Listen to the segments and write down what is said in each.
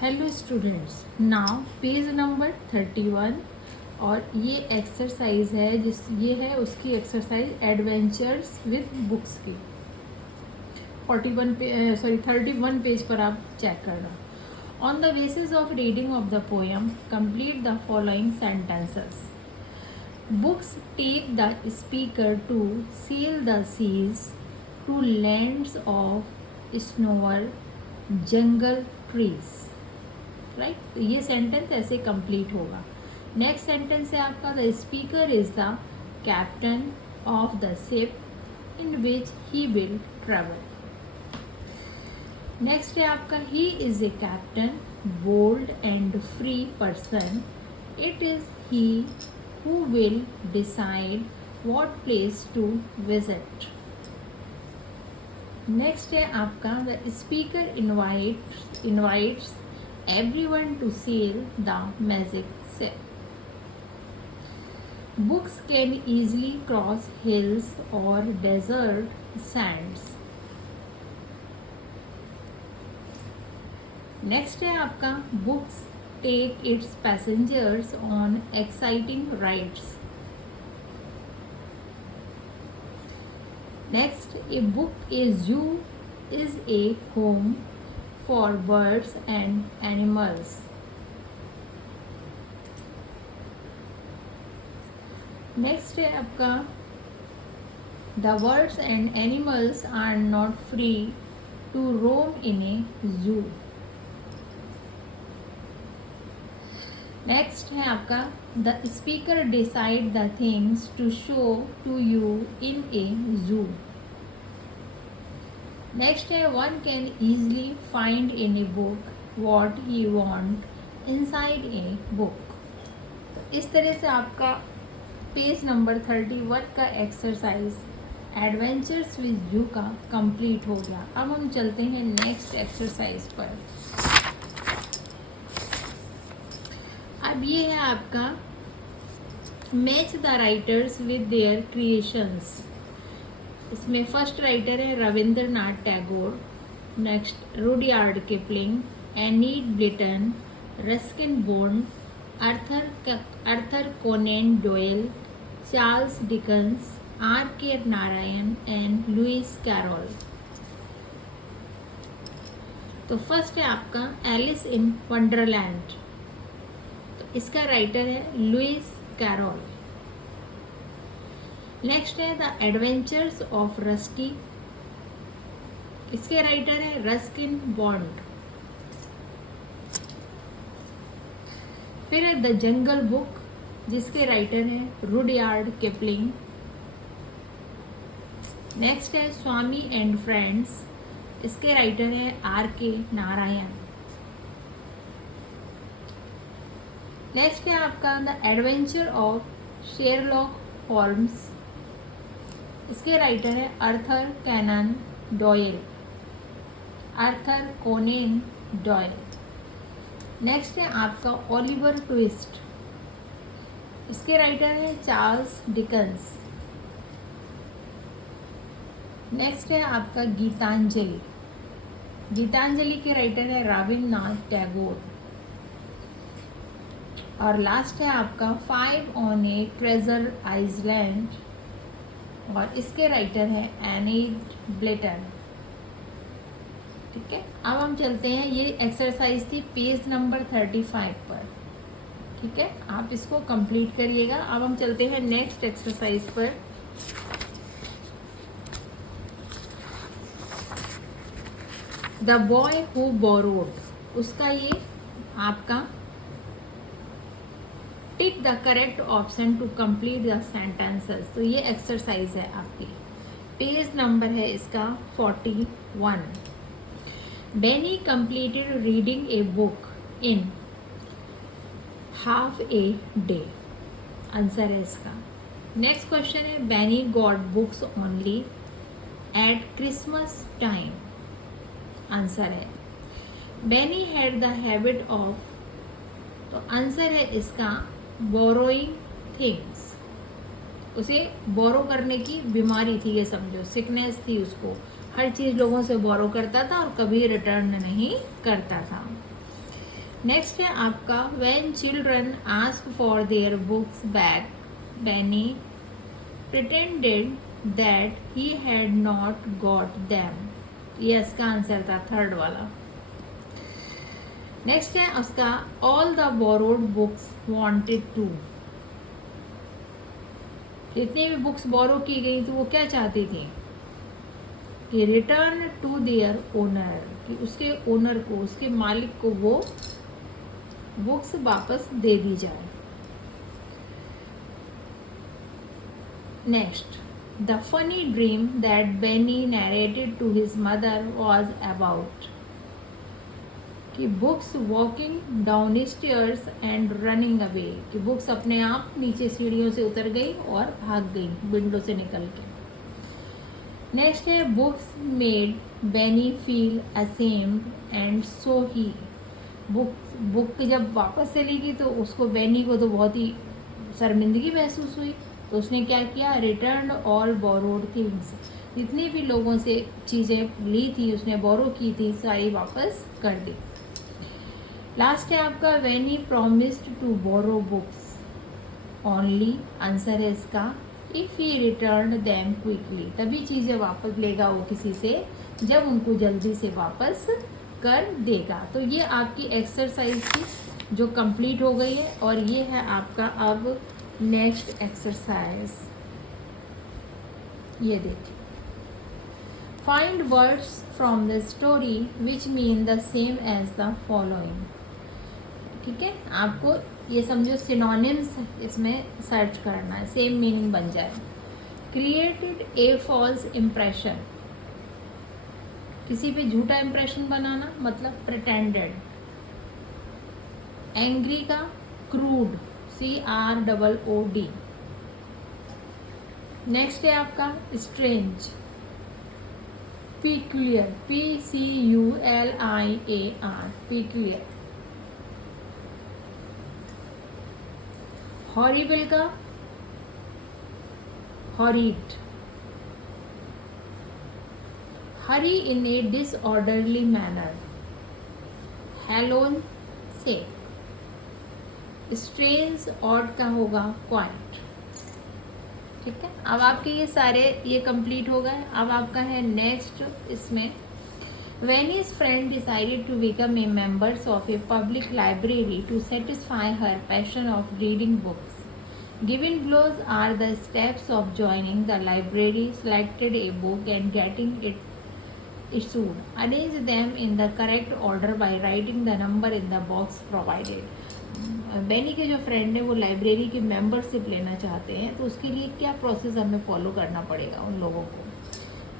Hello students, now page number 31 और ये exercise है ये है उसकी एक्सरसाइज एडवेंचर्स विद बुक्स की 31 पेज पर आप चेक करना। On the basis of reading of the poem complete the following sentences. Books take the speaker to sail the seas to lands of snow or jungle trees. Right, तो ये sentence ऐसे complete होगा। Next sentence है आपका the speaker is the captain of the ship in which he will travel. Next है आपका he is a captain bold and free person, it is he who will decide what place to visit. Next है आपका the speaker invites everyone to sail the magic ship. Books can easily cross hills or desert sands. Next है आपका books take its passengers on exciting rides. Next, a book is a home for birds and animals. Next है आपका the birds and animals are not free to roam in a zoo. Next है आपका the speaker decide the things to show to you in a zoo. Next है one can easily find in a book what you want inside a book. तो इस तरह से आपका page number 31 का exercise adventures with you का complete हो गया। अब हम चलते हैं नेक्स्ट एक्सरसाइज पर। अब ये है आपका match the writers with their creations. इसमें फर्स्ट राइटर है Rabindranath Tagore, next Rudyard Kipling, Enid Blyton, Ruskin Bond, Arthur Conan Doyle, Charles Dickens, R K Narayan and Lewis Carroll. तो फर्स्ट है आपका एलिस इन वंडरलैंड, तो इसका राइटर है लुइस कैरोल। नेक्स्ट है the adventures of Rusty, इसके राइटर है रस्किन बॉन्ड। फिर है द जंगल बुक, जिसके राइटर है रुडयार्ड किपलिंग। नेक्स्ट है स्वामी एंड फ्रेंड्स, इसके राइटर है आर के नारायण। नेक्स्ट है आपका the adventure of Sherlock Holmes, इसके राइटर है Arthur cannon dial, Arthur Conan dial. Next है आपका ओलिवर ट्विस्ट, इसके राइटर है चार्ल्स डिकन्स। नेक्स्ट है आपका गीतांजलि, गीतांजलि के राइटर है रविंद्रनाथ टैगोर। और लास्ट है आपका 5 ऑन ए ट्रेजर आइलैंड, और इसके राइटर है एनीड ब्लिटन। ठीक है, अब हम चलते हैं, ये एक्सरसाइज थी पेज नंबर 35 पर। ठीक है, आप इसको कंप्लीट करिएगा। अब हम चलते हैं नेक्स्ट एक्सरसाइज पर। द बॉय हु बोरोड, उसका ये आपका tick the correct option to complete the sentences. तो ये एक्सरसाइज है आपकी, पेज नंबर है इसका 41। Benny completed reading a book in half a day, answer है इसका। नेक्स्ट क्वेश्चन है Benny got books only at Christmas time, answer है। Benny had the habit of, तो आंसर है इसका बोरोइंग थिंग्स, उसे बोरो करने की बीमारी थी, ये समझो सिकनेस थी उसको, हर चीज़ लोगों से बोरो करता था और कभी रिटर्न नहीं करता था। नेक्स्ट है आपका when children ask for their books back Benny pretended that he had not got them. ये इसका आंसर था थर्ड वाला। नेक्स्ट है उसका all the borrowed books wanted to. जितनी भी बुक्स बोरो की गई थी वो क्या चाहती थी कि रिटर्न टू देयर ओनर, कि उसके ओनर को, उसके मालिक को वो बुक्स वापस दे दी जाए। Next the funny dream that Benny narrated to his mother was about, कि books walking down stairs and running away, कि बुक्स अपने आप नीचे सीढ़ियों से उतर गई और भाग गई विंडो से निकल के। नेक्स्ट है books made Benny feel ashamed and so he, book जब वापस चली गई तो उसको, बेनी को तो बहुत ही शर्मिंदगी महसूस हुई, तो उसने क्या किया, रिटर्न ऑल बोरोड थिंग्स, जितनी भी लोगों से चीज़ें ली थी, उसने बोरो की थी, सारी वापस कर दी। लास्ट है आपका when he promised to borrow books only, answer है इसका if he return them quickly, तभी चीज़ें वापस लेगा वो किसी से जब उनको जल्दी से वापस कर देगा। तो ये आपकी एक्सरसाइज थी जो कंप्लीट हो गई है, और ये है आपका अब नेक्स्ट एक्सरसाइज। ये देखिए, find words from the story which mean the same as the following. ठीक है, आपको ये समझो सिनोनिम्स इसमें सर्च करना है, सेम मीनिंग बन जाए। क्रिएटेड ए फॉल्स इम्प्रेशन, किसी पे झूठा इम्प्रेशन बनाना, मतलब प्रिटेंडेड। एंग्री का क्रूड, CROOD। नेक्स्ट है आपका स्ट्रेंज, पीक्यूलियर, PCULIAR, पीक्यूलियर। हॉरिबल का हॉरिड, हरी इन ए डिसऑर्डरली मैनर, हेलोन से। स्ट्रेंज ऑड का होगा क्वाइट। ठीक है, अब आपके ये सारे ये कंप्लीट हो गए। अब आपका है नेक्स्ट, इसमें When his friend decided to become a member of a public library to satisfy her passion of reading books. Given below are the steps of joining the library, selected a book and getting it issued. Arrange them in the correct order by writing the number in the box provided. Beni के जो friend है वो library की membership लेना चाहते हैं, तो उसके लिए क्या प्रोसेस हमें फॉलो करना पड़ेगा उन लोगों को।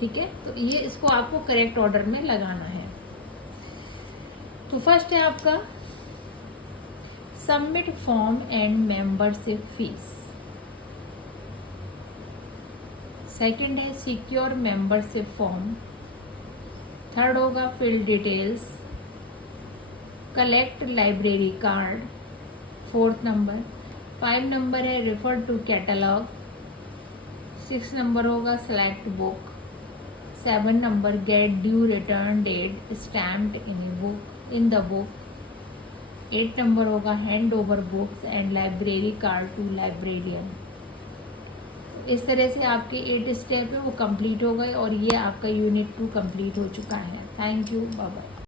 ठीक है, तो ये इसको आपको करेक्ट ऑर्डर में लगाना है। तो फर्स्ट है आपका submit form and membership fees. Second है सिक्योर मेंबरशिप फॉर्म। थर्ड होगा fill details, collect library card, fourth number. 5 number है रेफर टू कैटलॉग। 6 नंबर होगा select book. 7 number get due return date stamped in the book. 8 number होगा hand over books and library card to librarian. इस तरह से आपके 8 step है वो complete हो गए, और ये आपका यूनिट 2 कंप्लीट हो चुका है। Thank you, bye bye.